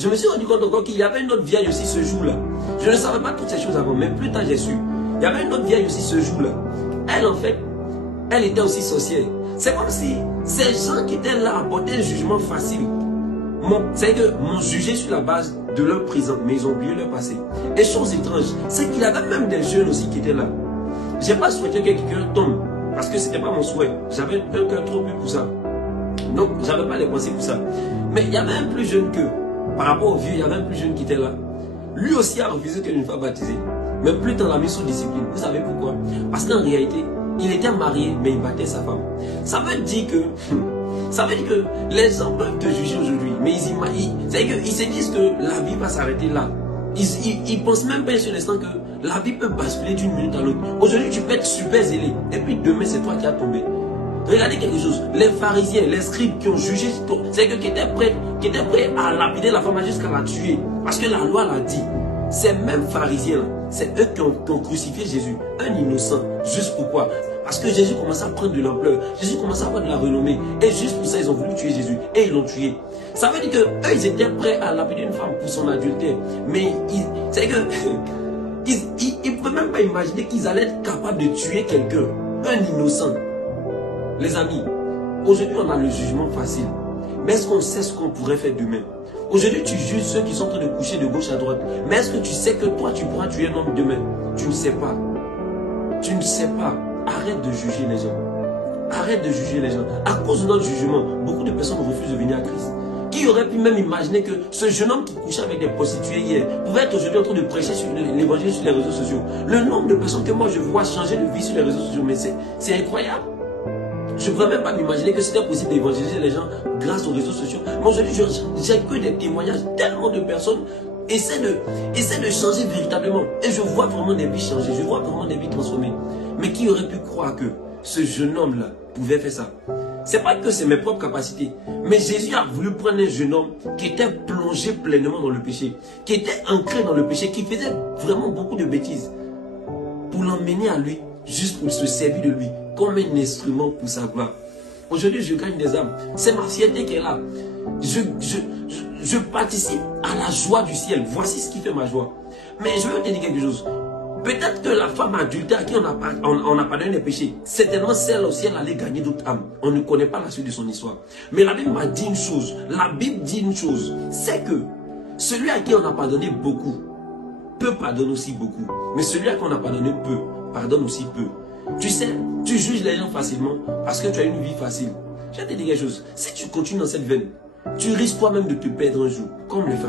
Je me suis rendu compte encore qu'il y avait une autre vieille aussi ce jour-là. Je ne savais pas toutes ces choses avant, mais plus tard j'ai su. Il y avait une autre vieille aussi ce jour-là. Elle, en fait, elle était aussi sorcière. C'est comme si ces gens qui étaient là apportaient un jugement facile. C'est que m'ont jugé sur la base de leur présent, mais ils ont oublié leur passé. Et chose étrange, c'est qu'il y avait même des jeunes aussi qui étaient là. J'ai pas souhaité que quelqu'un tombe, parce que c'était pas mon souhait. J'avais un cœur trop pur pour ça. Donc, j'avais pas les pensées pour ça. Mais il y avait un plus jeune qu'eux. Par rapport au vieux, il y avait un plus jeune qui était là. Lui aussi a refusé qu'une femme baptisée. Mais plus tard, l'a mis sous discipline. Vous savez pourquoi? Parce qu'en réalité, il était marié, mais il battait sa femme. Ça veut dire que les gens peuvent te juger aujourd'hui, mais ils se disent que la vie va s'arrêter là. Ils pensent même pas sur l'instant que la vie peut basculer d'une minute à l'autre. Aujourd'hui, tu peux être super zélé, et puis demain, c'est toi qui as tombé. Regardez quelque chose, les pharisiens, les scribes qui ont jugé, c'est que qui étaient prêts à lapider la femme jusqu'à la tuer. Parce que la loi l'a dit. Ces mêmes pharisiens, c'est eux qui ont crucifié Jésus, un innocent. Juste pourquoi? Parce que Jésus commençait à prendre de l'ampleur. Jésus commençait à avoir de la renommée. Et juste pour ça, ils ont voulu tuer Jésus. Et ils l'ont tué. Ça veut dire qu'eux, ils étaient prêts à lapider une femme pour son adultère. Mais c'est que ils ne pouvaient même pas imaginer qu'ils allaient être capables de tuer quelqu'un, un innocent. Les amis, aujourd'hui on a le jugement facile. Mais est-ce qu'on sait ce qu'on pourrait faire demain? Aujourd'hui tu juges ceux qui sont en train de coucher de gauche à droite. Mais est-ce que tu sais que toi tu pourras tuer un homme demain? Tu ne sais pas. Tu ne sais pas. Arrête de juger les gens. Arrête de juger les gens. À cause de notre jugement, beaucoup de personnes refusent de venir à Christ. Qui aurait pu même imaginer que ce jeune homme qui couchait avec des prostituées hier pouvait être aujourd'hui en train de prêcher sur l'évangile sur les réseaux sociaux? Le nombre de personnes que moi je vois changer de vie sur les réseaux sociaux, mais c'est incroyable. Je ne pouvais même pas m'imaginer que c'était possible d'évangéliser les gens grâce aux réseaux sociaux. Mais aujourd'hui, j'ai que des témoignages. Tellement de personnes essaient de changer véritablement. Et je vois vraiment des vies changer. Je vois vraiment des vies transformées. Mais qui aurait pu croire que ce jeune homme-là pouvait faire ça? C'est pas que c'est mes propres capacités. Mais Jésus a voulu prendre un jeune homme qui était plongé pleinement dans le péché. Qui était ancré dans le péché. Qui faisait vraiment beaucoup de bêtises. Pour l'emmener à lui. Juste pour se servir de lui. Comme un instrument pour sa gloire. Aujourd'hui, je gagne des âmes. C'est ma fierté qui est là. Je participe à la joie du ciel. Voici ce qui fait ma joie. Mais je veux te dire quelque chose. Peut-être que la femme adultère à qui on a pardonné les péchés, certainement celle au ciel allait gagner d'autres âmes. On ne connaît pas la suite de son histoire. Mais la Bible m'a dit une chose. La Bible dit une chose. C'est que celui à qui on a pardonné beaucoup, peut pardonner aussi beaucoup. Mais celui à qui on a pardonné peu, pardonne aussi peu. Tu sais, tu juges les gens facilement parce que tu as une vie facile. Je vais te dire quelque chose. Si tu continues dans cette veine, tu risques toi-même de te perdre un jour, comme les pharisiens.